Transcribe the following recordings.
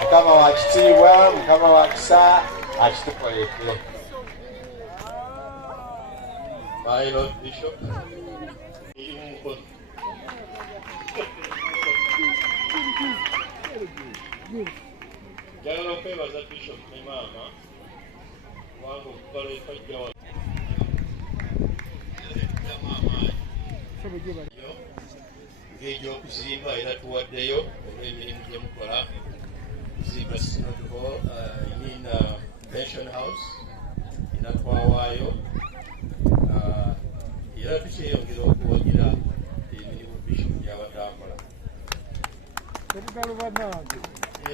Mukama wa kitiibwa, Mukama wa kisa akitukoledde. My Lord Bishop, Mukono. Njagala okwebaza Bishop ne maama wange okukola efajja wa ng'egy'okuzimba era tuwaddeyo olw'emirimu gye mukola kuzimba Sinodho in Convention House inatwawaayo era tukyeyongera okuwagira emirimu Bishop gy'abadde akola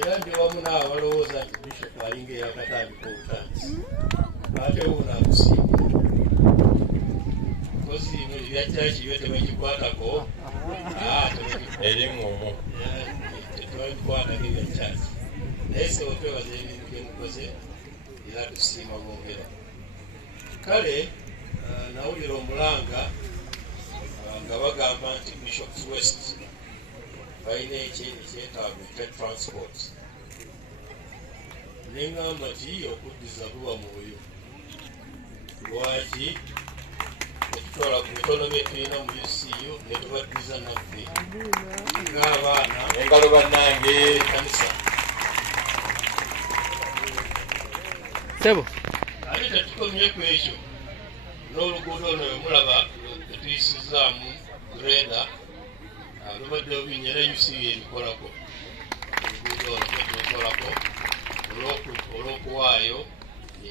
era ndi wamu n'abalowooza nti Bishop alinga eyakatandika obutandisi ate wuuna akusiima kozi bino ebya kyaki byo tebakikwatako erimu omwo tebakikwatako ebya kyaki naye sebo twebaza emirimu gye mukoze era tusiima bwongera kale nawulira omulanga nga bagamba nti Bishops West balina ekyetaago ekya transport neŋŋamba nti okuddiza buba mwoyo lwaki netutwala ku bitono bye tulina mu UCU netubaddiza naffe ng'abaana engalo bannange kanisa Sebo ate tetukomye ku ekyo n'oluguudo olwo mulaba tetuyisizaamu greda lubadde obinnya era UCU ebikolako oluguudo olwo twetukolako olw'okuwaayo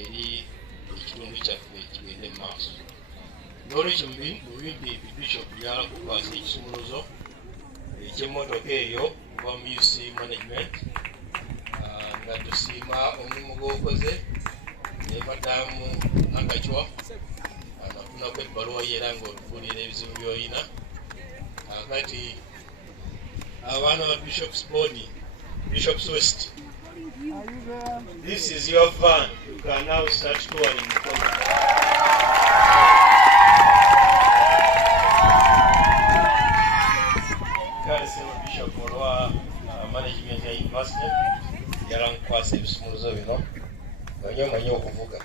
eri ekitundu kyaffe ekigende mu maaso n'olwekyo mu bindi Bishop byala kukwasa ekisumuluzo eky'emmotoka eyo kuva mu UCU management nga tusiima omulimu gw'okoze ne madamu Akachwa nafunako ebbaluwa era ng'olubuulira ebizibu by'olina kati abaana ba Bishops Board, Bishops West, this is your van. You can now start touring Mukono. Kale sebo Bishop olwa management ya university yala nkwasa ebisumuluzo bino nga manyi okuvuga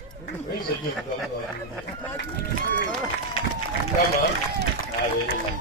oyinza ogyevugamu kama abeerera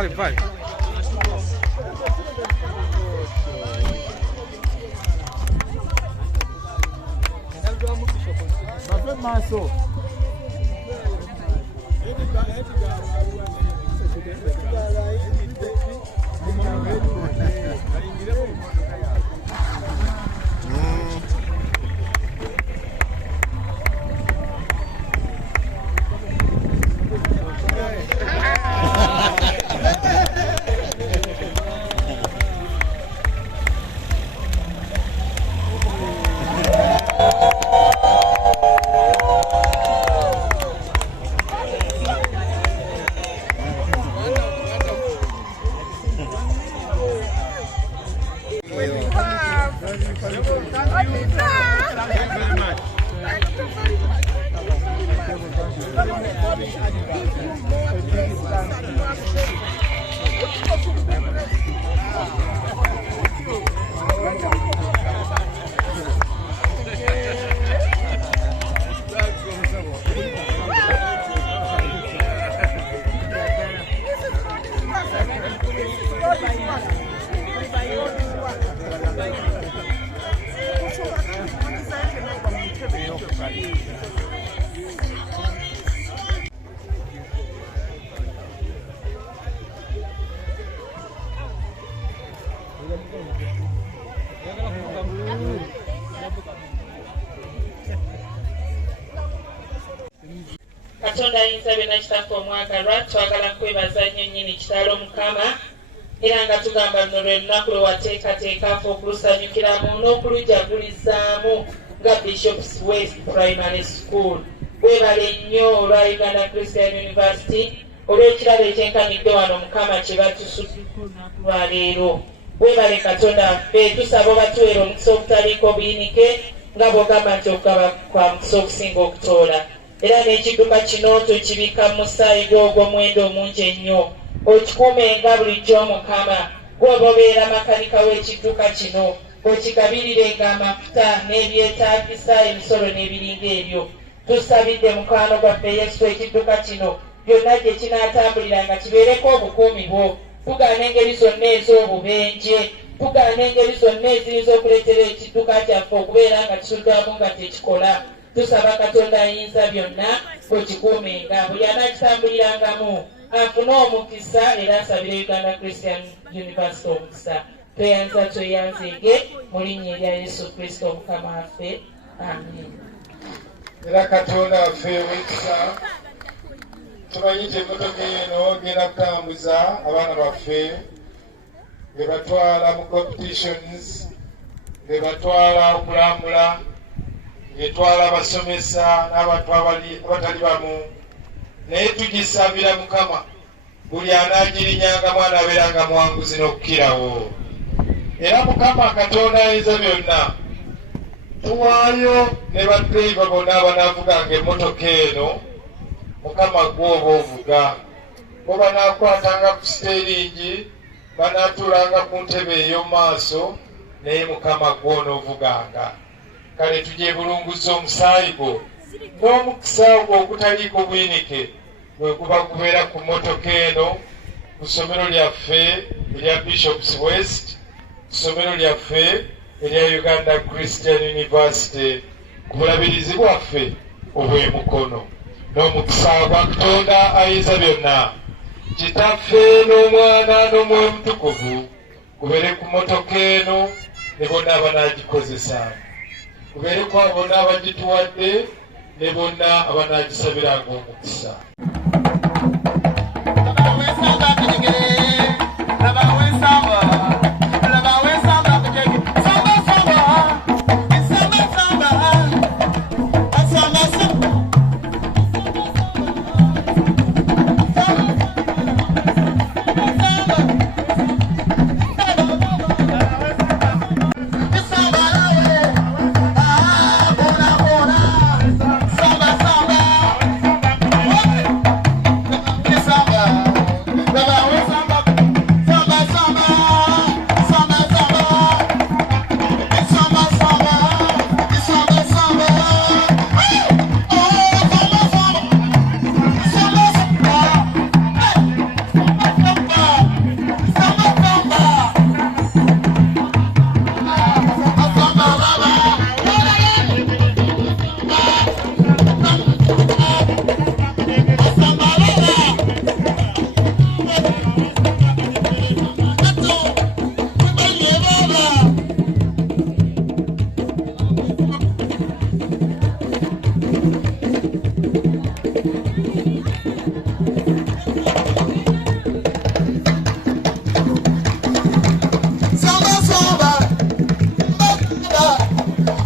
Vai. Vai maso. Katonda ayinza byonna kitaffe omwagalwa twagala kwebaza nnyo nnyini kitalo Mukama era nga tugamba luno lwe lunaku lwe wateekateeka ffe okulusanyukiramu n'okulujagulizaamu nga Bishops West Primary School. Weebale nnyo olwa Uganda Christian University olw'ekirabo ekyenkanidde wano Mukama kye batusudduko olunaku lwa leero. Weebale Katonda waffe tusaba obatuweera omukisa ogutaliiko buyinike nga bw'ogamba nti okugaba kwa mukisa okusinga okutoola. Era n'ekidduka kino tukibika mu musaayi gwo ogw'omuwendo omungi ennyo. Okikuumenga bulijjo Mukama gw'oba obeera makanika w'ekidduka kino. Okigabirirenga amafuta n'ebyetaagisa emisolo n'ebiringa ebyo. Tusabidde mukwano gwaffe Yesu ekidduka kino byonna gye kinaatambuliranga kibeereko obukuumi bwo. Tugaana engeri zonna ez'obubenje, tugaana engeri zonna eziyinza okuleetera ekidduka kyaffe okubeera nga kisuddwamu nga tekikola. Tusaba Katonda ayinza byonna okikuumenga buli anaakitambulirangamu afune omukisa era asabire Uganda Christian University omukisa. Tweyanzege mu linnya erya Yesu Kristo Mukama waffe. Amen. Era Katonda waffe w'ekisa tumanyi nti emmotoka eno genda kutambuza abaana baffe be batwala mu competitions, be batwala okulambula, etwala abasomesa n'abantu abatali bamu. Naye tugisabira Mukama buli anaagirinnyangamu anaabeeranga muwanguzi n'okukirawo. Era Mukama Katonda ayinza byonna tuwaayo ne baddeyiva bonna abanaavuganga emmotoka eno. Mukama gw'oba ovuga bo banaakwatanga ku siteeringi banaatuulanga ku ntebe ey'omu maaso naye Mukama gw'onoovuganga. Kale tujye bulunguza omusaayi gwo n'omukisa gwo ogutaliiko buyinike bwe guba gubeera ku mmotoka eno ku ssomero lyaffe erya Bishops West, ku ssomero lyaffe erya Uganda Christian University ku bulabirizi bwaffe obw'e Mukono. N'omukisa gwa Katonda ayinza byonna Kitaffe n'Omwana n'Omwoyo Mutukuvu gubeere ku mmotoka eno ne bonna abanaagikozesa, kubeere ku abo bonna abagituwadde ne bonna abanaagisabiranga omukisa.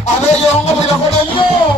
Abayizi